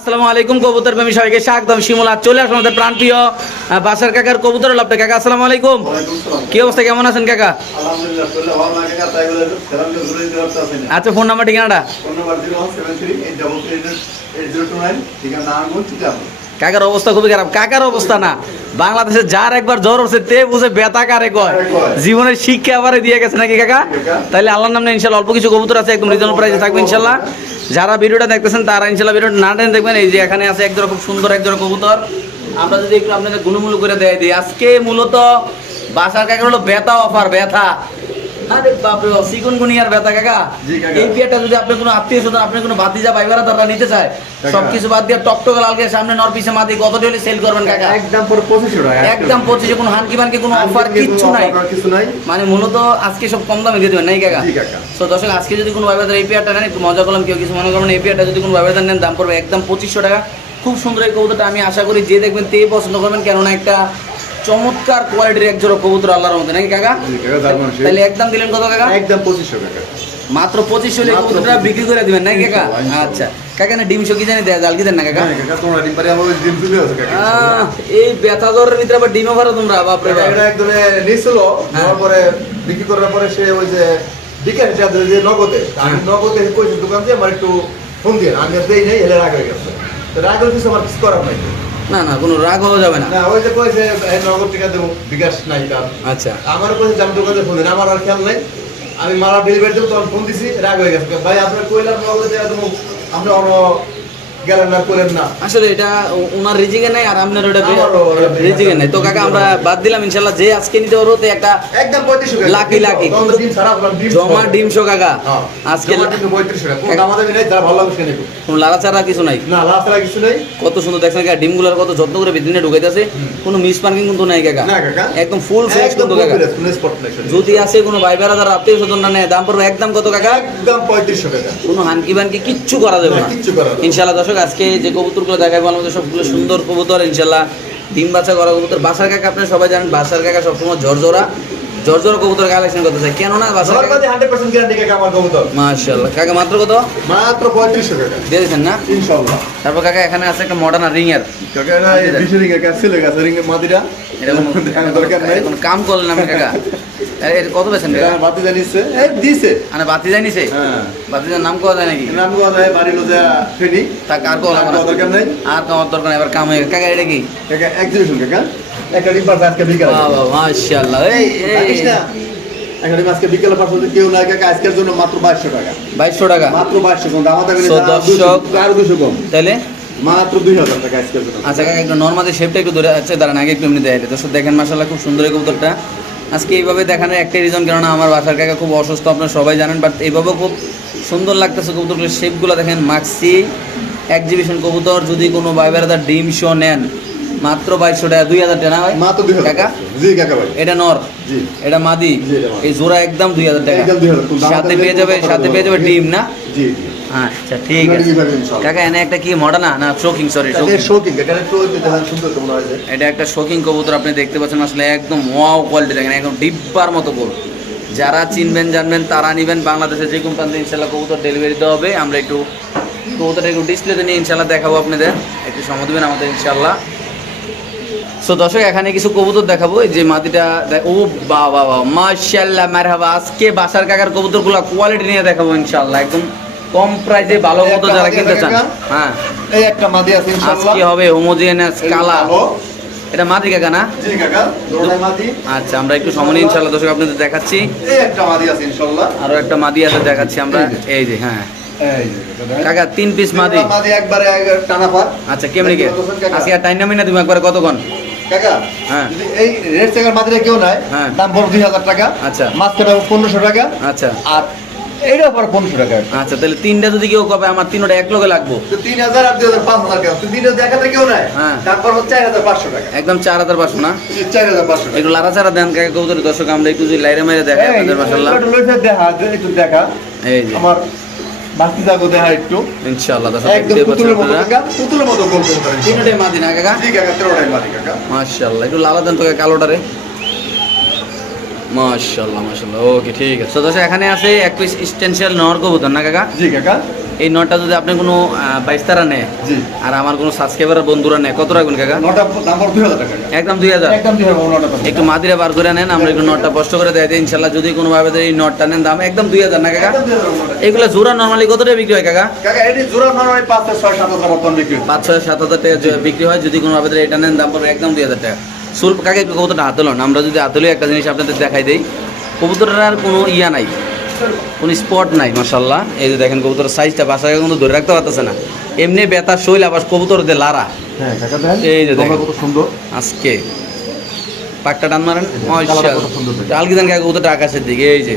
আসসালামু আলাইকুম কবুতর প্রেমী সবাইকে স্বাগতম। শিমলা চলে আসুন আমাদের প্রাণপ্রিয় বাসার কাকার কবুতর লাভটা কাকা। আসসালামু আলাইকুম। কি অবস্থা কেমন আছেন কাকা? আলহামদুলিল্লাহ, শরীরে ভালো লাগে না, তাই বলে একটু সেলাম দিয়ে ঘুরে দিতে পারতেছি না। আচ্ছা ফোন নাম্বার ঠিকানাটা? ফোন নাম্বার 017388809, ঠিকানা নারায়ণগঞ্জ, চিটাগং। কাকার অবস্থা খুবই খারাপ। কাকার অবস্থা না। বাংলাদেশে যার একবার জ্বর হচ্ছে তে বুঝে ব্যথা কারে কয়? জীবনের শিক্ষা আবার দিয়ে গেছে নাকি কাকা। তাহলে আল্লাহর নামে ইনশাল্লাহ অল্প কিছু কবুতর আছে একদম রিজনেবল প্রাইসে থাকবে ইনশাল্লাহ যারা ভিডিওটা দেখতেছেন তারা ইনশাল্লাহ ভিডিওটা না টেনে দেখবেন এই যে এখানে আছে একদম খুব সুন্দর একজন কবুতর। আমরা যদি একটু আপনাদের গুলুমুলু করে দেয় দিই আজকে মূলত বাসার কাকার হলো ব্যথা অফার ব্যথা। আরে বাপরে বাপ গুনিয়ার ব্যথা কাকা। এই বিয়েটা যদি আপনি কোনো আত্মীয় স্বজন আপনি কোনো ভাইবারা তারা নিতে চায় কাকা। সবকিছু বাদ দিয়ে টকটকে লালকে সামনে নর পিছে মাটি কত হলে সেল করবেন কাকা? একদম পুরো 2500 টাকা, একদম। পঁচিশে কোনো হানকি বানকি কোনো অফার কিচ্ছু নাই। কিছু নাই। মানে মূলত আজকে সব কম দামে দিয়ে দেবেন নাই কাকা? জি কাকা। তো দর্শক আজকে যদি কোনো ভাইবাজার এই পেয়ারটা নেন একটু মজা করলাম কেউ কিছু মনে করবেন এই পেয়ারটা যদি কোনো ভাইবাজার নেন দাম পড়বে একদম পঁচিশশো টাকা। খুব সুন্দর এই কবুতরটা আমি আশা করি যে দেখবেন তেই পছন্দ করবেন কেননা একটা চমৎকার কোয়ালিটির এক জোড়া কবুতর আল্লাহর মধ্যে নাকি কাকা। তাহলে একদম দিলেন কত কাকা? একদম 2500 টাকা। মাত্র পঁচিশশো কবুতরটা বিক্রি করে দিবেন নাকি কাকা? আচ্ছা। কাকা না ডিম জানি দেয়? জাল কি দেন না কাকা? ডিম ডিম এই ব্যথা জ্বরের ভিতরে আবার ভরো তোমরা বাপরে বাপ। একদম নিয়েছিল, হ্যাঁ। পরে বিক্রি করার পরে সে ওই যে বিকেল যে নগদে আমি। নগদে কইছি দোকান দিয়ে আমার একটু ফোন দিয়ে আমি আর দেই নাই এলে রাগ হয়ে গেছে। রাগ হয়ে আমার কিছু করার নাই। না না কোনো রাগ হওয়া যাবে না। না ওই যে কইছে নগদ টাকা দেবো বিকাশ নাই তার। আচ্ছা। আমার কইছে আমি দোকানে ফোন দেন আমার আর খেয়াল নাই। আমি মারা ডেলিভারি দেবো তখন ফোন দিছি রাগ হয়ে গেছে। ভাই আপনার কইলাম নগদ টাকা দেবো আপনি অন্য গেলেন না করেন না। আসলে এটা ওনার রিজিকে নাই আর আপনার ওটা রিজিকে নাই। তো কাকা আমরা বাদ দিলাম ইনশাল্লাহ যে আজকে নিতে পারব তো একটা একদম পঁয়ত্রিশশো টাকা। Lucky, lucky. তখন তো ডিম ছাড়া আপনার ডিম জমা ডিম শো কাকা। আজকে জমা ডিম পঁয়ত্রিশশো টাকা। কোনো দামাদামি নেই যারা ভালো লাগবে সে কোনো লাড়াচাড়া কিছু নাই। না লাস্ট কিছু নেই। কত সুন্দর দেখছেন কাকা ডিমগুলোর কত যত্ন করে ভিতরে ঢুকাইতেছে। কোনো মিস পার্কিং কিন্তু নাই কাকা। একদম ফুল ফ্রেশ কিন্তু কাকা। যদি আসে কোনো ভাই বেড়াদার আত্মীয় স্বজন না নেয় দাম পড়বে একদম কত কাকা? একদম পঁয়ত্রিশশো টাকা। কোনো হানকি বানকি কিচ্ছু করা যাবে না। কিচ্ছু করার নেই। ইনশাল্লাহ দর্শক আজকে যে কবুতরগুলো দেখাবো আমাদের সবগুলো সুন্দর কবুতর ইনশাল্লাহ ডিম বাচ্চা করা কবুতর। বাসার কাকা আপনারা সবাই জানেন বাসার কাকা সবসময় ঝরঝরা ঝরঝরা কবুতর কালেকশন করতে কেননা বাসার কাকা নর্মালি হান্ড্রেড পার্সেন্ট গ্যারান্টি কাকা আমার কবুতর। মাশাল্লাহ কাকা মাত্র কত? মাত্র পঁয়ত্রিশশো টাকা। দিয়ে দিয়েছেন না? ইনশাল্লাহ তারপর কাকা এখানে আছে একটা মডার্ন রিং এর কাকা না এই বিশের রিঙ্গের কাছে ছিল গাছে রিঙ্গের মাদিরা এটা কোনো দেখানোর দরকার নাই। কোনো কাম করলেন আমি কাকা। এ- এটা কত পেয়েছেন বাতি জানিছে এই দিছে। মানে বাতি জানিছে হ্যাঁ। বাতিজার নাম কোয়া যায় নাকি? নাম কোয়া যায় বাড়ি লোজা ফেনি। তা কার কোয়া লাগবে? না? দরকার নাই? আর কামার দরকার নেই, এবার কাম হয়ে কাকা এটা কি? কাকা এক্সিবিশন কাকা। একটা ডিম আজকে বিকালে। বাহ বাহ মাশাআল্লাহ। এই রাখিস একটা ডিম আজকে বিকালে পারছে কেউ নাই কাকা। আজকের জন্য মাত্র বাইশশো টাকা। বাইশশো টাকা? মাত্র কম। দাম দামি দর্শক- আরও দুশো কম। তাহলে মাত্র দুই হাজার টাকা আজকের জন্য। আচ্ছা কাকা একটু নর্মাদের শেপটা একটু ধরে আছে দাঁড়ান আগে একটু এমনি দেয় দর্শক দেখেন মাসাল্লাহ খুব সুন্দর এই কবুতরটা। আজকে এইভাবে দেখানোর একটাই রিজন কেননা আমার বাসার কাকা খুব অসুস্থ আপনারা সবাই জানেন বাট এইভাবেও খুব সুন্দর লাগতেছে কবুতরগুলোর শেপগুলো দেখেন মাক্সি এক্সিবিশন কবুতর যদি কোনো বাইবেরাদার ডিম শো নেন মাত্র বাইশশো টাকা দুই হাজার টাকা ভাই মাত্র দুই জি কাকা ভাই। এটা নর। জি। এটা মাদি। এই জোড়া একদম দুই হাজার টাকা। একদম 2000 খুব দাম সাথে পেয়ে যাবে সাথে পেয়ে যাবে ডিম না? জি। আচ্ছা ঠিক আছে? কাকা এনে একটা কি মডার্ন না? শোকিং সরি এটা শোকিং এটা সুন্দর এটা একটা শোকিং কবুতর আপনি দেখতে পাচ্ছেন আসলে একদম ওয়াও কোয়ালিটি দেখেন একদম ডিব্বার মতো গোল যারা চিনবেন জানবেন তারা নিবেন। বাংলাদেশে যে কোম্পানিতে ইনশাল্লাহ কবুতর ডেলিভারি দেওয়া হবে। আমরা একটু কবুতরটা একটু ডিসপ্লেতে নিয়ে ইনশাল্লাহ দেখাবো আপনাদের। একটু সময় দেবেন আমাদের ইনশাল্লাহ সো দর্শক এখানে কিছু কবুতর দেখাবো। যে মাটিটা দেখ- ও বাবা বাবা মাশাল্লাহ মারহাবা। আজকে বাসার কাকার কবুতরগুলো কোয়ালিটি নিয়ে দেখাবো ইনশাল্লাহ একদম কম প্রাইসে ভালো মতো যারা কিনতে চান। হ্যাঁ। এই একটা মাদি আছে ইনশাআল্লাহ। আজকে হবে হোমোজিনিয়াস এই কালা এটা মাদি কাকা না? জি কাকা দুটোটাই মাদি। আচ্ছা আমরা একটু সময় নিয়ে ইনশাল্লাহ দর্শক আপনাদের দেখাচ্ছি। এই একটা মাদি আছে ইনশাআল্লাহ। আরও একটা মাদি আছে দেখাচ্ছি আমরা। এই যে। হ্যাঁ। কাকা। তিন পিস মাদি। মাদি একবারে টানা পার। আচ্ছা কেমনি কে? আজকে আর টাইম নামি না তুমি একবার কতক্ষণ কাকা হ্যাঁ। এই রেড মাদিরে কেউ নাই হ্যাঁ। দাম পড়বে দুই হাজার টাকা। আচ্ছা। পনেরোশো টাকা। আচ্ছা। আর এইটাও পড়ে পনেরোশো টাকা। আচ্ছা তাহলে তিনটা যদি কেউ কবে আমার তিনটা এক লগে লাগবো। তিন হাজার আর দুই হাজার পাঁচ হাজার টাকা তিন হাজার দেখাতে কেউ নাই হ্যাঁ। তারপর হচ্ছে চার হাজার পাঁচশো টাকা। একদম চার হাজার পাঁচশো না? চার হাজার পাঁচশো একটু লারা চারা দেন কাকা কবুতর দর্শক আমরা একটু যদি লাইরে মাইরে দেখাই আপনাদের মাসাল্লাহ দেখা একটু দেখা। এই যে। আমার বাকি যাব দেখা একটু। ইনশাআল্লাহ দর্শক একদম পুতুলের মতো কাকা পুতুলের মতো গোল গোল করে তিনটাই মাদি কাকা? জি কাকা তেরোটাই মারি কাকা। মাশাআল্লাহ একটু লালা দেন তো কাকা কালোটারে। মাশাল্লাহ মাশাল্লাহ ওকে ঠিক আছে। তো এখানে আছে এক পিস স্টেনশিয়াল নর কবুতর না কাকা? জি কাকা। এই নটটা যদি আপনি কোনো বাইস্তারা নেয় আর আমার কোনো সাবস্ক্রাইবার বন্ধুরা নেয় কত রাখবেন কাকা? নটা একদম দুই হাজার? একটু মাদিরা বার করে নেন আমরা একটু নটটা কষ্ট করে দেয় ইনশাল্লাহ যদি কোনো ভাবে এই নটটা নেন দাম একদম দুই হাজার না কাকা? এগুলো জোড়া নর্মালি কত টাকা বিক্রি হয় কাকা? কাকা এটি জোড়া নর্মালি পাঁচ ছয় সাত হাজার মতন বিক্রি পাঁচ ছয় সাত হাজার টাকা বিক্রি হয় যদি কোনো ভাবে এটা নেন দাম পড়বে একদম দুই হাজার টাকা। সুল কাকে কবুতরটা হাতে লন? আমরা যদি হাতে একটা জিনিস আপনাদের দেখাই দেই। কবুতরের কোনো ইয়া নাই। কোনো স্পট নাই মাসাল্লাহ এই যে দেখেন কবুতরের সাইজটা বাসায় কিন্তু ধরে রাখতে পারতেছে না। এমনি বেতার শৈল আবার কবুতর দিয়ে লারা। হ্যাঁ কাকা এই যে দেখেন। কত সুন্দর। আজকে পাকটা টান মারেন। কালার কত সুন্দর দেখেন। আলগি দেন কবুতরটা আকাশের দিকে এই যে।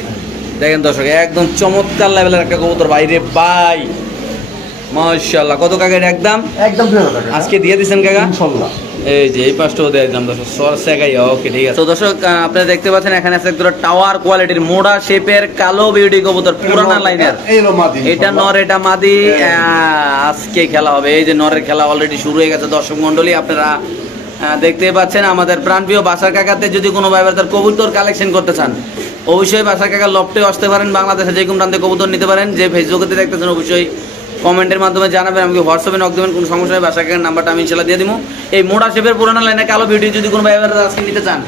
দেখেন দর্শক একদম চমৎকার লেভেলের একটা কবুতর। বাইরে বাই মাশাল্লাহ কত কাকা এটা একদম একদম আজকে দিয়ে দিছেন কাকা? ইনশাল্লাহ এই যে এই পাঁচটাও দিয়ে দিলাম দর্শক। সেগাই ওকে ঠিক আছে। তো দর্শক আপনারা দেখতে পাচ্ছেন এখানে আছে একটা টাওয়ার কোয়ালিটির মোড়া শেপের কালো বিউটি কবুতর পুরানা লাইনের এই হলো মাদি এটা নর এটা মাদি। আজকে খেলা হবে। এই যে নরের খেলা অলরেডি শুরু হয়ে গেছে দর্শক মন্ডলী আপনারা আহ, দেখতেই পাচ্ছেন আমাদের প্রাণপ্রিয় বাসার কাকাতে যদি কোনো ভাইবার তার কবুতর কালেকশন করতে চান অবশ্যই বাসার কাকা লফটে আসতে পারেন বাংলাদেশে যে কোনো প্রান্তে কবুতর নিতে পারেন। যে ফেসবুকে দেখতেছেন অবশ্যই কমেন্টের মাধ্যমে জানাবেন আমাকে হোয়াটসঅ্যাপে নক দেবেন কোনো সমস্যা বাসার কাকার নাম্বারটা আমি ইনশাল্লাহ দিয়ে দিব এই মোড়া শেপের পুরানো লাইনে কালো বিউটি যদি কোনো ভাইবার আজকে নিতে চান।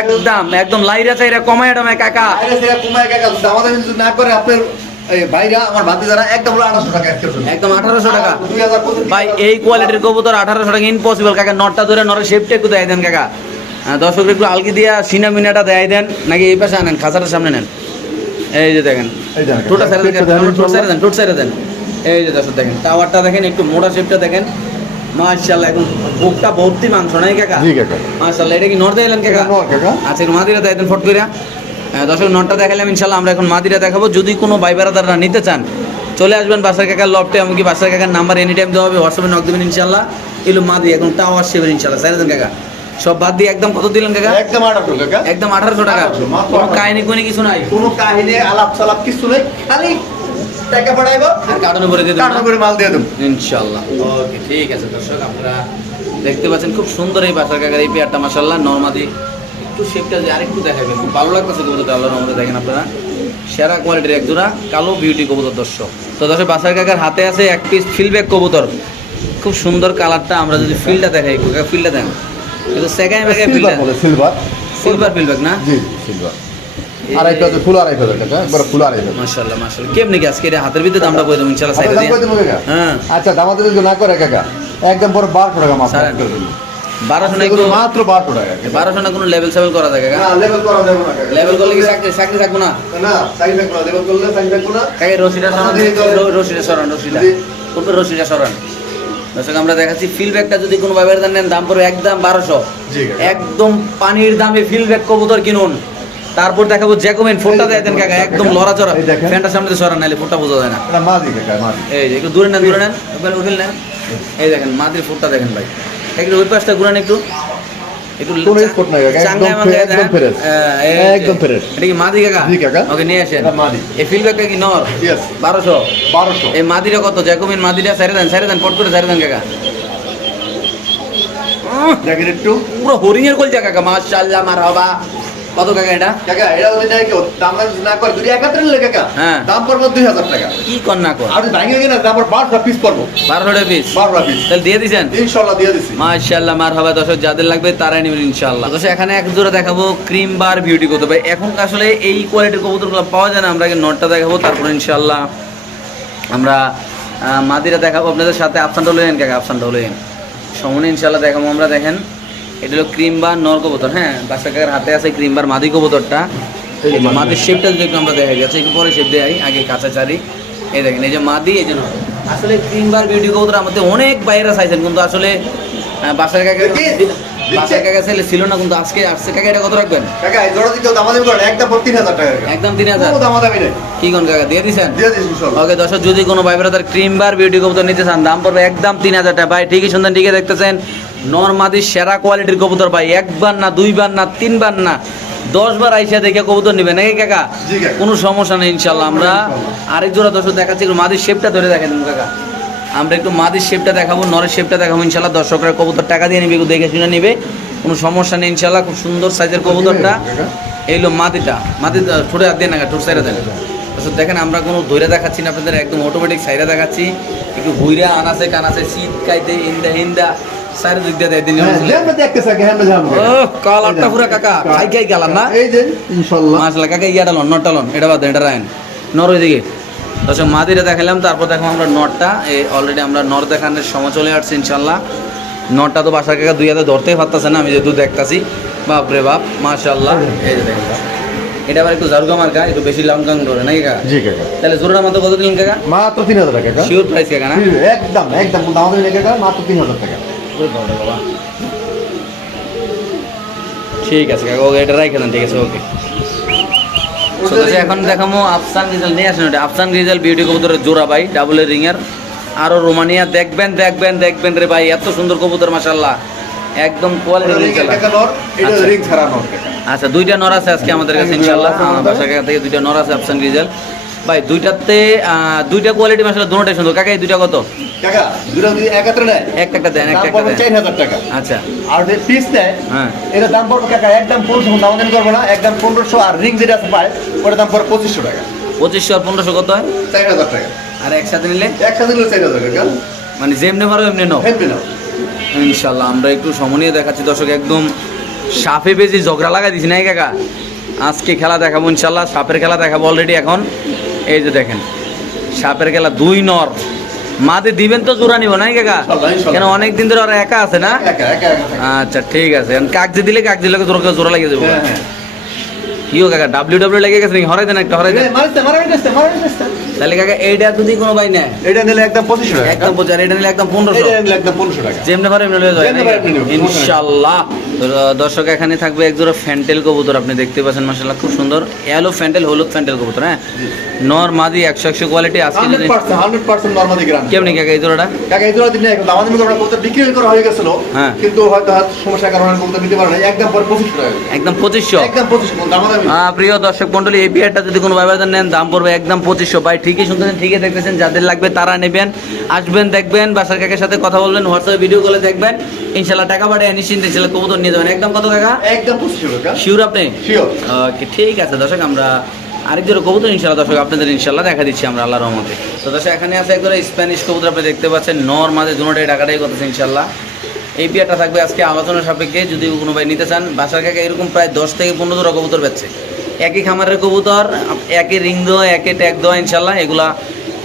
একদম একদম লাইরা চাইরা কমায় ডমায় কাকা। কুমায় কাকা দামাদামি যদি না করে আপনার এই ভাইরা আমার ভাতি যারা একদম আঠারোশো টাকা একদম আঠারোশো টাকা। দুই হাজার পঁচিশ ভাই এই কোয়ালিটির কবুতর আঠারোশো টাকা ইম্পসিবল কাকা নটটা ধরে শেপটা একটু দেয় দেন কাকা। দর্শক একটু আলগি দিয়া সিনা মিনাটা দেয় দেন নাকি এই পাশে আনেন খাঁচাটার সামনে নেন। এই যে দেখেন এই দেখেন। টোটা সাইডে পেটটা দেখেন দেখেন। টোট সাইডে দেন টোট সাইডে দেন। এই যে দর্শক দেখেন টাওয়ারটা দেখেন একটু মোটা শেপটা দেখেন। মাশাআল্লাহ এখন বুকটা ভর্তি মাংস নাই কাকা? জি কাকা। মাশাআল্লাহ এটা কি নর দিলেন কাকা? নর কাকা। আচ্ছা মাদিরা দেন ফট কইরা। দর্শক নটটা দেখালাম ইনশাল্লাহ আমরা এখন মাদিরা দেখাবো। যদি কোনো ভাই বেড়াদাররা নিতে চান চলে আসবেন বাসার কাকার লফটে এমনকি বাসার কাকার নাম্বার এনি টাইম দেওয়া হবে হোয়াটসঅ্যাপে নক দেবেন ইনশাল্লাহ এলো মাদি এখন টাওয়ার শেপের ইনশাল্লাহ সাইরে দেন কাকা। সব বাদ দিয়ে একদম কত দিলেন কাকা? একদম আঠারোশো কাকা। একদম আঠারোশো টাকা। 1800 কোনো কাহিনী কুনি কিছু নাই? কোনো কাহিনী আলাপ সালাপ কিছু নেই খালি টাকা পাঠাইবো। আর কার্টনে ভরে দিয়ে কার্টন দেবেন করে মাল দিয়ে দেবো। ইনশাল্লাহ ওকে ঠিক আছে দর্শক আপনারা দেখতে পাচ্ছেন খুব সুন্দর এই বাসার কাকার এই পেয়ারটা মাসাল্লাহ নর্মাদি। একটু শেপটা যে আরেকটু দেখাবে খুব ভালো লাগতেছে কবুতরটা আল্লাহর রহমতে দেখেন আপনারা। সেরা কোয়ালিটির এক জোড়া কালো বিউটি কবুতর দর্শক। তো দর্শক বাসার কাকার হাতে আছে এক পিস ফিলব্যাক কবুতর। খুব সুন্দর কালারটা আমরা যদি ফিলটা দেখাই একটু ফিলটা দেন। কিন্তু সেকেন্ড ব্যাগে সিলভার ফিলব্যাক না? জি সিলভার আড়াই পেঁয়াজ ফুল আড়াই পেঁয়াজ কাকা একবার ফুল আড়াই পেঁয়াজ। মাশাল্লাহ মাশাল্লাহ কেমনি কি আজকে এটা হাতের ভিতরে আমরা কই দেবো ইনশাল্লাহ সাইডে দিয়ে কত দেবো কাকা হ্যাঁ। আচ্ছা দামাতে যদি না করে কাকা একদম পরে বারোশো টাকা মাছ বারোশো না একটু মাত্র বারোশো টাকা বারোশো না কোনো লেভেল সেভেল করা থাকে না লেভেল করা যাবে না লেভেল করলে কি চাকরি চাকরি থাকব না? না সাইড থাকব না। লেভেল করলে সাইড থাকব না। কাকে রশিটা সরান। রশিটা সরান রশিটা। জি। কোনটা রশিটা সরান। দর্শক আমরা দেখাচ্ছি ফিল ব্যাগটা যদি কোনো ভাইবার দেন দাম পড়বে একদম বারোশো। একদম পানির দামে ফিল ব্যাগ কবুতর কিনুন। তারপর দেখাবো জ্যাকোমেন ফোনটা দেয় দেন কাকা একদম লড়াচড়া দেখেন। সামনে সরান নাহলে ফোনটা বোঝা যায় না এই যে একটু দূরে নেন দূরে নেন একবার নেন এই দেখেন মাদির ফুটটা দেখেন ভাই একটু ওই পাশটা ঘুরান একটু একদম। ফ্রেশ। হ্যাঁ, এই যে। একদম ফ্রেশ। এটা কি মাদি কাকা জি কাকা। ওকে নিয়ে আসেন এটা মাদি। এই ফিলব্যাকটা কি নর Yes. বারোশো বারোশো এই মাদিরা কত মাদিরা সাইরে দেন সাইরে দেন পট করে সাইরে দেন কাকা দেখেন একটু পুরো হরিণের কল যা কাকা মাশাআল্লাহ মারহাবা কত কাকা এটা? কাকা এটা যদি না কেউ দাম না করে যদি একাত্তর নিলে কাকা হ্যাঁ। দাম পড়ব দুই হাজার টাকা। কি কর না কর? আর ভাঙে গেলে দাম পড়ব বারোটা পিস পড়ব। বারোশো টাকা পিস বারোটা পিস তাহলে দিয়ে দিছেন? ইনশাল্লাহ দিয়ে দিছি। মাশাআল্লাহ মার হবে দর্শক যাদের লাগবে তারাই নেবেন ইনশাআল্লাহ। দর্শক এখানে এক জোড়া দেখাবো ক্রিম বার বিউটি কত। ভাই এখন আসলে এই কোয়ালিটির কবুতরগুলো পাওয়া যায় না আমরা আগে নটটা দেখাবো তারপর ইনশাআল্লাহ আমরা মাদিরা দেখাবো। আপনাদের সাথে আফসানটা হলেন কাকা আফসানটা হলেন সমনে ইনশাল্লাহ দেখাবো আমরা দেখেন। এটা হলো ক্রিম বার নর কবুতর হ্যাঁ? বাসা কাকার হাতে আছে ক্রিম বার মাদি কবুতরটা। মাদির শেপটা যদি আমরা দেখা গেছে একটু পরে শেপ দেয় আগে কাঁচা চারি এই দেখেন এই যে মাদি এই জন্য আসলে ক্রিম বার বিউটি কবুতর আমাদের অনেক বাইরে চাইছেন কিন্তু আসলে বাসার কাকা বাসার কাকা ছেলে ছিল না কিন্তু আজকে আসছে কাকা এটা কত রাখবেন? কাকা এই জোড়া যদি দামাদামি করেন একদম পর তিন হাজার টাকা একদম তিন হাজার? কোনো দামাদামি নেই। কি কোন কাকা দিয়ে দিছেন? দিয়ে দিছি ইনশাল্লাহ। ওকে দর্শক যদি কোনো ভাই ব্রাদার ক্রিম বার বিউটি কবুতর নিতে চান দাম পড়বে একদম তিন হাজার টাকা। ভাই ঠিকই শুনতেন ঠিকই দেখতেছেন। নর্মাদির সেরা কোয়ালিটির কবুতর ভাই। একবার না দুইবার না তিনবার না দশবার আইসা দেখে কবুতর নিবে নাকি কাকা? কোনো সমস্যা নেই ইনশাল্লাহ আমরা আরেক জোড়া দর্শক দেখাচ্ছি একটু মাদির শেপটা ধরে দেখেন কাকা। আমরা একটু মাদির শেপটা দেখাবো নরের শেপটা দেখাবো ইনশাল্লাহ দর্শকরা কবুতর টাকা দিয়ে নিবে একটু দেখে শুনে নিবে। কোনো সমস্যা নেই ইনশাল্লাহ খুব সুন্দর সাইজের কবুতরটা। কাকা। এই হলো মাটিটা মাটি ঠোঁটে হাত দিয়ে না ঠোঁট সাইডে দেন। আচ্ছা দেখেন আমরা কোনো ধৈরে দেখাচ্ছি না আপনাদের একদম অটোমেটিক সাইডে দেখাচ্ছি। একটু ঘুইরা আনাসে কানাসে শীত কাইতে ইন্দা হিন্দা সাইডে দিক দিয়ে দেয় দিন হ্যাঁ হ্যাঁ যেমন ও কালারটা পুরো কাকা খাই খাই গেলাম না। এই যে ইনশাআল্লাহ। মাসলা কাকা ইয়াটা লন নটটা লন এটা বাদ এটা রায়ন নর ওই দিকে দর্শক মাদিরে দেখালাম তারপর দেখো আমরা নটটা। এই অলরেডি আমরা নর দেখানোর সময় চলে আসছে ইনশাল্লাহ নটটা তো বাসার কাকা দুই হাতে ধরতেই পারতেছে না আমি যেহেতু দেখতাছি। বাপ রে বাপ মাশাল্লাহ এই যে দেখেন। এটা আবার একটু জারুগা মার্কা একটু বেশি লং টং ধরে নাকি কাকা? জি কাকা। তাহলে জোরটা মাত্র কত দিলেন কাকা? মাত্র তিন হাজার টাকা শিওর প্রাইস কাকা না? একদম একদম আমাদের কাকা মাত্র তিন হাজার টাকা। ঠিক আছে কাকা ওকে এটা রাখে ঠিক আছে ওকে। এখন দেখামো আফসান রিজাল নিয়ে আসেন ওটা আফসান রিজাল বিউটি কবুতরের জোড়া ভাই ডাবল রিং এর। আরও রোমানিয়া দেখবেন দেখবেন দেখবেন রে ভাই এত সুন্দর কবুতর মাশাল্লাহ একদম কোয়ালিটি আচ্ছা। আচ্ছা দুইটা নর আছে আজকে আমাদের কাছে ইনশাল্লাহ আমার বাসা থেকে দুইটা নর আছে আফসান রিজাল। ভাই দুইটাতে দুইটা কোয়ালিটি মাশাল্লাহ দুটোটাই সুন্দর। কাকা এই দুইটা কত? কাকা দুটো যদি একাত্রে নেয় একটা একটা দেন দাম একটা দেন। চার হাজার টাকা। আচ্ছা। আর যদি পিস নেয় হ্যাঁ। এটা দাম পড়বে কাকা একদম পনেরোশো দাম দাম করব না একদম পনেরোশো আর রিং যেটা আছে পায় ওটার দাম পড়বে পঁচিশশো টাকা। পঁচিশশো আর পনেরোশো কত হয়? চার হাজার টাকা। আর একসাথে নিলে? একসাথে নিলে চার হাজার টাকা। মানে যেমনি মারো এমনি নাও। হেলবে নাও। ইনশাল্লাহ আমরা একটু সমনীয় দেখাচ্ছি। দর্শক একদম সাপে বেশি ঝগড়া লাগা দিছি নাই কাকা? আজকে খেলা দেখাবো ইনশাল্লাহ সাপের খেলা দেখাবো অলরেডি এখন। এই যে দেখেন সাপের গেলা দুই নর। মাতে দিবেন তো জোড়া নিব নাই কাকা। কেন অনেক দিন ধরে ওরা একা আছে না। আচ্ছা ঠিক আছে। কাগজে দিলে কাগজে লোকে জোড়া জোড়া লাগিয়ে দেবো। হ্যাঁ, হ্যাঁ। কিও কাকা ডাব্লিউ ডাব্লিউ লেগে গেছে নাকি? হরাই দেন একটা হরাই দেন। তাহলে কাকা এইটা যদি কোনো ভাই নেয় এটা নিলে একদম পঁচিশশো টাকা। একদম বোঝা এটা নিলে একদম পনেরোশো। এটা নিলে একদম পনেরোশো টাকা। যেমনি পারে এমনি লয়ে আহ, দর্শক এখানে থাকবে এক জোড়া ফ্যান্টেল কবুতর আপনি দেখতে পাচ্ছেন খুব সুন্দর। এলো ফ্যান্টেল হলুদ ফ্যান্টেল কবুতর হ্যাঁ? নর মাদি একশো একশো কোয়ালিটি আজকে যদি 100% 100% নরমালি গ্রাম কেমনি কাকা এই জোড়াটা? কাকা এই জোড়া দিন আমাদের মধ্যে আমরা কবুতর বিক্রি করা হয়ে গেছিল। হ্যাঁ। কিন্তু হয়তো সমস্যার কারণে কবুতর নিতে পারে না একদম পরে পঁচিশশো টাকা। একদম পঁচিশশো? একদম পঁচিশশো প্রিয় দর্শক মন্ডলী এই বিয়ারটা যদি কোনো ব্যবধান নেন দাম পড়বে একদম পঁচিশশো। ভাই ঠিকই শুনতেছেন ঠিকই দেখতেছেন যাদের লাগবে তারা নেবেন। আসবেন দেখবেন বাসার কাকের সাথে কথা বলবেন হোয়াটসঅ্যাপে ভিডিও কলে দেখবেন। ইনশাল্লাহ টাকা পাঠিয়ে নিশ্চিন্তে ইনশাল্লাহ কবুতর নিয়ে যাবেন। একদম কত টাকা একদম শিওর আপনি? ওকে ঠিক আছে দর্শক আমরা আরেক জোড়া কবুতর ইনশাল্লাহ দর্শক আপনাদের ইনশাল্লাহ দেখা দিচ্ছি আমরা আল্লাহর রহমতে। তো দর্শক এখানে আছে একবার স্প্যানিশ কবুতর আপনি দেখতে পাচ্ছেন নর মাঝে দুটোটাই টাকাটাই করতেছে ইনশাল্লাহ। এই বিয়ারটা থাকবে আজকে আলোচনার সাপেক্ষে যদি কোনো ভাই নিতে চান বাসার কাকে এরকম প্রায় দশ থেকে পনেরো জোড়া কবুতর বেচছে। একই খামারের কবুতর একই রিং দেওয়া একই ট্যাগ দেওয়া ইনশাল্লাহ এগুলা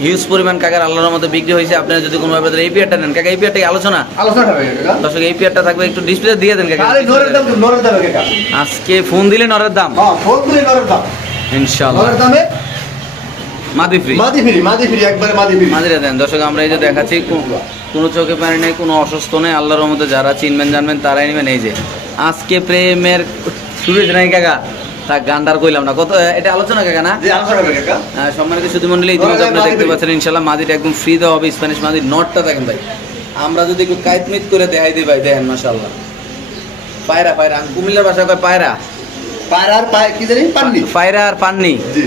হিউজ পরিমাণ কাকার আল্লাহর মতো বিক্রি হয়েছে। আপনারা যদি কোনো ভাবে এই পিয়ারটা নেন কাকা এই পিয়ারটা আলোচনা? আলোচনা দর্শক এই পিয়ারটা থাকবে একটু ডিসপ্লে দিয়ে দেন কাকা। আজকে ফোন দিলে নরের দাম? হ্যাঁ ফোন দিলে নরের দাম। ইনশাল্লাহ। দামে? মাদি ফ্রি মাদি ফিরি মাদি ফিরি একবারে মাদি ফিরি মাদিরা দেন। দর্শক আমরা এই যে দেখাচ্ছি কোনো চোখে পানি নেই কোনো অসুস্থ নেই আল্লাহর মধ্যে যারা চিনবেন জানবেন তারাই নেবেন। এই যে আজকে প্রেমের শুরু নাই কাকা। তা গান্ডার কইলাম না। কত এটা আলোচনা কাকা না? যে আলোচনা হবে কাকা। আহ, সম্মানিত সুধী মন্ডলী ইতিমধ্যে দেখতে পাচ্ছেন ইনশাল্লাহ মাদিটা একদম ফ্রি দেওয়া হবে স্প্যানিশ মাদির নটটা দেখেন ভাই। আমরা যদি একটু কাইতমিত করে দেখাই দিই ভাই দেখেন মাশাল্লাহ পায়রা পায়রা আমি কুমিল্লার ভাষায় কয় পায়রা? পায় কি জানি? পাননি। পায়রা আর পাননি। জি।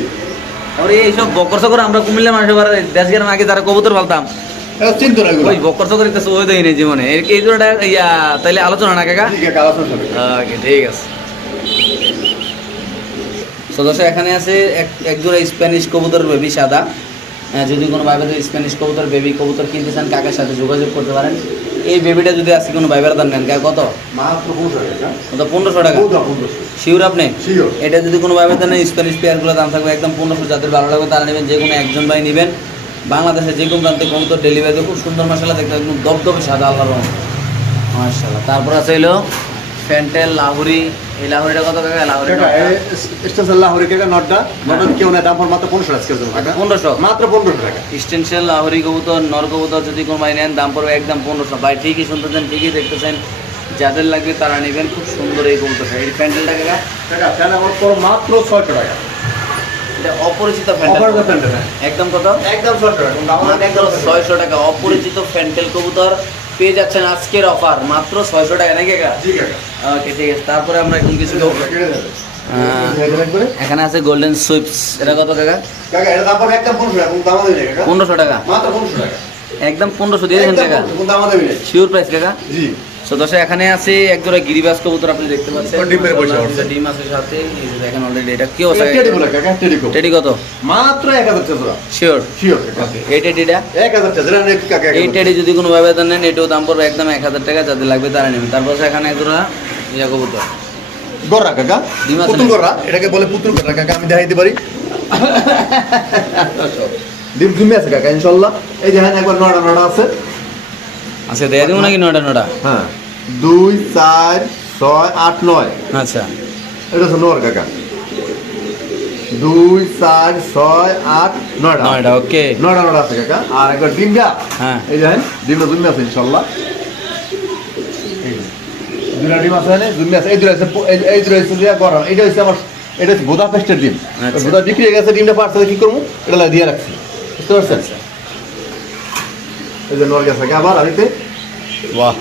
আর এইসব বকর সকর আমরা মানুষের দেশ গ্রাম আগে তারা কবুতর ওই বকর সকর একটা ওই দেয় নেই জীবনে এই জোড়াটা ইয়া তাইলে আলোচনা না কাকা? ঠিক আছে ঠিক আছে। সদস্য এখানে আছে এক এক জোড়া স্প্যানিশ কবুতর বেবি সাদা। যদি কোনো বাইবার স্প্যানিশ কবুতর বেবি কবুতর কিনতে চান কাকার সাথে যোগাযোগ করতে পারেন। এই বেবিটা যদি আজকে কোনো ভাইবার দান নেন কত? কত? পনেরোশো টাকা? শিওর আপনি? এটা যদি কোনো ভাইবার দান নেন স্প্যানিশ পেয়ারগুলো দাম থাকবে একদম পনেরোশো যাদের ভালো লাগবে তারা নেবেন যে কোনো একজন ভাই নেবেন। বাংলাদেশে যে কোনো প্রান্তে কবুতর ডেলিভারি খুব সুন্দর মশলা দেখতে একদম দবদবে সাদা আল্লাহর রহমতে। মাশাআল্লাহ। তারপর আছে হলো ফ্যান্টেল লাহুরি এই লাহুরিটা কত টাকা? লাহুরি স্টেশন লাহোরি কাকা নটটা। নটটা কেউ না দাম মাত্র পনেরোশো আজকে পনেরোশো? মাত্র পনেরোশো টাকা। স্টেনশিয়াল লাহোরি কবুতর নর কবুতর যদি কোনো নেন দাম পড়বে একদম পনেরোশো। ভাই ঠিকই শুনতেছেন ঠিকই দেখতেছেন। যাদের লাগবে তারা নেবেন। খুব সুন্দর এই কবুতরটা। এই প্যান্ডেলটা কাকা? কাকা ফ্যান মাত্র ছয়শো টাকা। এটা অপরিচিত প্যান্ডেল প্যান্ডেল একদম কত? একদম ছয়শো টাকা। ছয়শো টাকা। অপরিচিত ফ্যান্টেল কবুতর। পেয়ে যাচ্ছেন আজকের অফার মাত্র ছয়শো টাকা নাকি ওকে ঠিক আছে তারপরে আমরা এখন কিছু এখানে আছে গোল্ডেন সুইপস এটা কত টাকা পনেরোশো টাকা। একদম পনেরোশো দিয়ে দেখেন টাকা শিওর প্রাইস কাকা? জি। দর্শক এখানে আছে এক জোড়া গিরিবাস কবুতর আপনি দেখতে পাচ্ছেন। ডিমের ডিম আছে সাথে দেখেন অলরেডি এটা কি অবস্থা? টেডি বলে কাকা টেডি কো টেডি কত? মাত্র এক হাজার টাকা শিওর শিওর এই টেডিটা? এক হাজার টাকা যেটা নেট কাকা এই টেডি যদি কোনো ভাবে নেন এটাও দাম পড়বে একদম এক হাজার টাকা যাদের লাগবে তারা নেবেন তারপর এক জোড়া ইয়া কবুতর। কাকা। পুতুল? এটাকে বলে পুতুল কাকা আমি দেখাইতে পারি? ডিম জুমে আছে কাকা ইনশাল্লাহ। এই যে হ্যাঁ একবার নড়া নড়া আছে। আচ্ছা দেয়া দিব নাকি নটা নটা হ্যাঁ। দুই চার ছয় আট নয়। আচ্ছা। এটা হচ্ছে নর কাকা। দুই চার ছয় আট নয়টা। নয়টা ওকে। নয়টা নয়টা আছে কাকা। আর একবার ডিমটা। হ্যাঁ। এই দেখেন ডিমটা জুমে আছে ইনশাল্লাহ। দুটা ডিম আছে জুমে আছে এই দুটা আছে এই- হচ্ছে গরম। এটা হচ্ছে আমার এটা হচ্ছে বোদা পেস্টের ডিম। আচ্ছা। বোদা বিক্রি হয়ে গেছে ডিমটা পারছে কি করব? এটা দিয়ে রাখছি। বুঝতে পারছেন? আচ্ছা। এই যে নর গেছে। আবার আদিতে বাহ।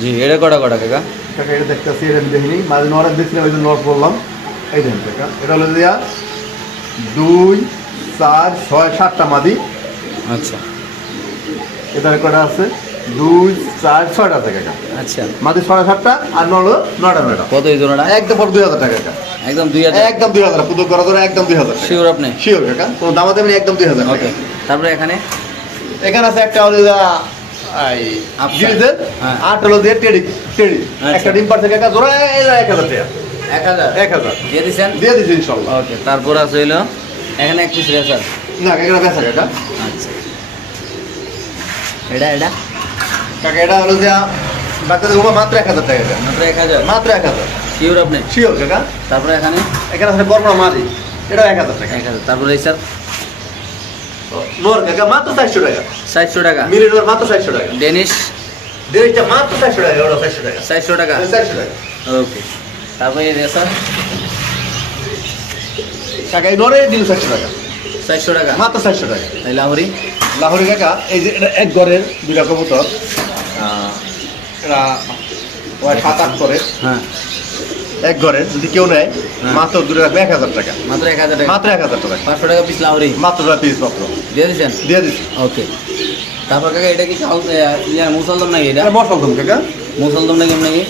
জি এটা কটা কটা কাকা? কাকা এটা দেখতেছি এটা আমি দেখিনি। মাঝে নর দেখছিলাম ওই জন্য নর পড়লাম। এই দেখেন কাকা এটা হলো দিয়া দুই চার ছয় সাতটা মাদি। আচ্ছা। এটা কটা আছে? দুই চার ছয়টা আছে কাকা। আচ্ছা। মাদি ছয় সাতটা আর নর হলো নয়টা নয়টা। কত এই জোড়াটা? একদম পর দুই হাজার টাকা কাকা। একদম দুই হাজার? একদম দুই হাজার। পুজো করা ধরে একদম দুই হাজার শিওর আপনি? শিওর কাকা কোনো দামা দেবেন একদম দুই হাজার ওকে। তারপরে এখানে? এখানে আছে একটা হলো হ্যাঁ। আট হলো দিয়ে টেডি টেডি। আচ্ছা। একটা ডিম এক হাজার? টাকা। এক হাজার? এক হাজার। দিয়ে দিচ্ছেন দিয়ে দিচ্ছি ইনশাল্লাহ। ওকে তারপর আছে হইল এখানে এক পিস রেসার। না কাকা আচ্ছা। এটা এটা? কাকা এটা হলো যে বাচ্চাদের ঘুমা মাত্র এক হাজার টাকা মাত্র এক হাজার? মাত্র এক হাজার। শিওর আপনি? শিওর কাকা। তারপরে এখানে? এখানে আছে মাঝি এটাও এক হাজার টাকা। এক হাজার। তারপরে এই স্যার নোর কাকা মাত্র চারশো টাকা। চারশো টাকা। মিলি নোর মাত্র চারশো টাকা। ডেনিশ দেড়টা মাত্র চারশো টাকা ওটা চারশো টাকা। চারশো টাকা? চারশো টাকা। ওকে তারপরে রেসার কাকা এই নরে দিল চারশো টাকা। চারশো টাকা? মাত্র চারশো টাকা। এই লাহোরি? লাহোরি কাকা এই যে এটা এক ঘরের দুটা কবুতর। আহ, এরা সাত আট করে। হ্যাঁ। এক ঘরের যদি কেউ নেয় হ্যাঁ। মাত্র দূরে রাখবে এক হাজার টাকা। মাত্র এক হাজার টাকা? মাত্র এক হাজার টাকা। পাঁচশো টাকা পিস লাহোরি মাত্র দুটা পিস মাত্র। দিয়ে দিচ্ছেন দিয়ে দিচ্ছি ওকে। তারপর কাকা এটা কি মুসলদম নাকি এটা? এটা মশল দম কাকা। মুসলদম নাকি নাকি?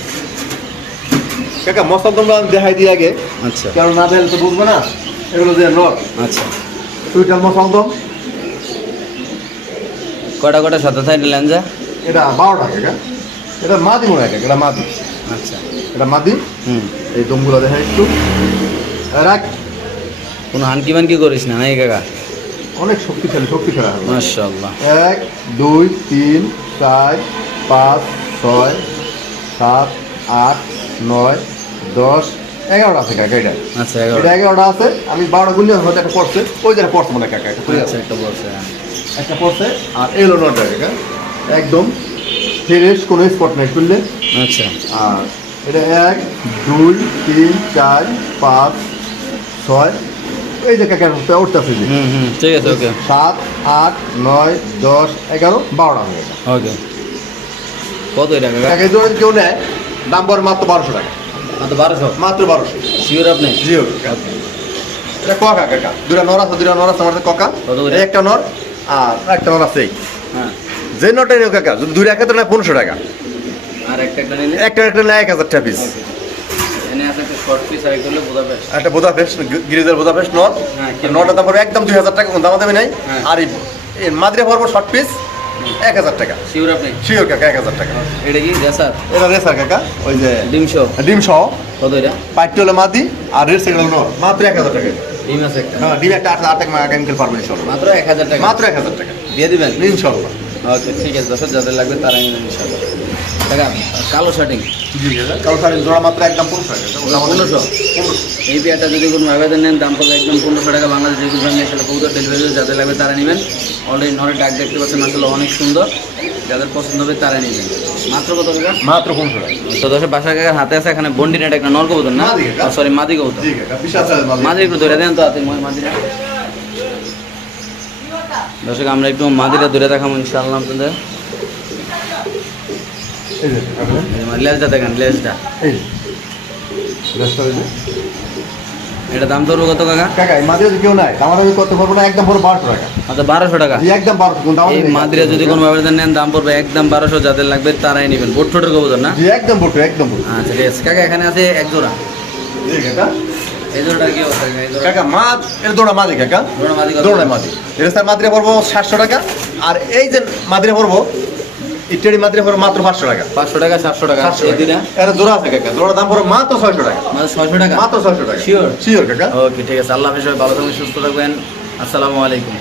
কাকা মশল দম দেখাই দিয়ে আগে। আচ্ছা। কারণ না দিলে তো বুঝবে না। এগুলো যে নট আচ্ছা। সুইটাল মশল দম। কটা কটা সাথে থাকে ল্যাঞ্জা এটা বারোটা কাকা। এটা মাদি মনে হয় কাকা, এটা মাদি। আচ্ছা। এটা মাদি? হুম। এই দমগুলো দেখা একটু। রাখ। কোনো হানকি মানকি করিস না নাকি কাকা? অনেক শক্তিশালী শক্তিশালী হবে। মাশাআল্লাহ। এক দুই তিন চার পাঁচ ছয় সাত আট নয় দশ এগারোটা আছে কাকা এটা। আচ্ছা এটা এগারোটা আছে। আমি বারোটা গুলি হয়তো একটা পড়ছে। ওই জায়গায় পড়ছে মনে কাকা একটা পড়ে আচ্ছা। একটা বলছে হ্যাঁ। একটা পড়ছে আর এলো নটা কাকা। একদম ফ্রেশ কোনো স্পট নাই খুললে আচ্ছা। আর এটা এক দুই তিন চার পাঁচ ছয় এই যে কাকা উঠতেছে হুম হুম ঠিক আছে ওকে। সাত আট নয় দশ এগারো বারোটা হয়ে ওকে। কত কাকা? টাকা যদি কেউ নেয় দাম পড়ে মাত্র বারোশো টাকা। মাত্র বারোশো? মাত্র বারোশো। শিওর আপনি? জিও এটা ককা কাকা। দুটা নর আছে দুটা নর আছে আমার ককা। একটা নর আর একটা নর আছে। হ্যাঁ। যে নরটা নেও কাকা যদি দুই একটা নেয় পনেরোশো টাকা। আর একটা একটা একটা নেয় এক হাজার টাকা পিস একটা হলে বোদা ফেস্ট গিরিজের বোদা ফেস্ট নর হ্যাঁ, দাম একদম দুই হাজার টাকা দাম দেবে নাই। হ্যাঁ। আর এই এই মাদ্রে পড়ব শর্ট পিস এক হাজার টাকা। শিওর আপনি? শিওর কাকা এক হাজার টাকা। এটা কি? রেসার এটা রেসার কাকা ওই যে ডিম শো ডিম সহ। কত এটা? পাইটটি হলো মাদি আর রেড সেগুলো নর মাত্র এক হাজার টাকা। ডিম আছে একটা। হ্যাঁ ডিম একটা আট আট টাকা কেমিক্যাল পারবেন ইনশাল্লাহ মাত্র এক হাজার টাকা। মাত্র এক হাজার টাকা। দিয়ে দিবেন? ইনশাল্লাহ ওকে ঠিক আছে দশ যাদের লাগবে নেবেন ইনশাল্লাহ টাকা কালো শার্টিং? কালো শাড়ি জোড়া মাত্র একদম পনেরোশো এই যদি কোনো আবেদন নেন দাম পড়বে একদম পনেরোশো টাকা। বাংলাদেশ ডেলিভারি যাদের লাগবে তারা নেবেন। অলরেডি নরে ডাক দেখতে পাচ্ছেন আসলে অনেক সুন্দর। যাদের পছন্দ হবে তারা নেবেন। মাত্র কত টাকা মাত্র পনেরোশো টাকা। তো বাসা কাকার হাতে আছে এখানে বন্ডি নেট একটা নর কবুতর না? সরি মাদি কবুতর। মাদি একটু ধরে দেন তো হাতে মাদিরা দর্শক আমরা একটু মাদিরা ধরে দেখাবো ইনশাআল্লাহ আপনাদের। লেজটা দেখেন লেজটা। এটা দাম ধরবো কত কাকা? কাকা এই মাদ্রিয়া যদি কেউ নাই। আমার কত পারব না? একদম পুরো বারোশো টাকা। আচ্ছা বারোশো টাকা? একদম বারোশো এই মাদিরা যদি কোনো ব্যবস্থা নেন দাম পড়বে একদম বারোশো যাদের লাগবে তারাই নেবেন। বোট ঠোঁটের কবুতর না? একদম বটু একদম আচ্ছা ঠিক আছে। কাকা এখানে আছে এক জোড়া। কাকা? এই জোড়া কাকা মাছ এটা দৌড়া মাদি কাকা। জোড়া মাদি কত? দৌড়া মাদি। এটা স্যার মাদ্রিয়া পড়ব সাতশো টাকা। আর এই যে পড়ব ইত্যাদি মাত্র পাঁচশো টাকা। পাঁচশো টাকা সাতশো টাকা। সাতশো টাকা। এটা জোড়া আছে কাকা। দাম মাত্র ছয়শো টাকা। মাত্র ছয়শো টাকা? মাত্র ছয়শো টাকা। Sure? শিওর কাকা। ওকে ঠিক আছে। আল্লাহ হাফিজ ভালো থাকবেন সুস্থ থাকবেন। আসসালামু আলাইকুম।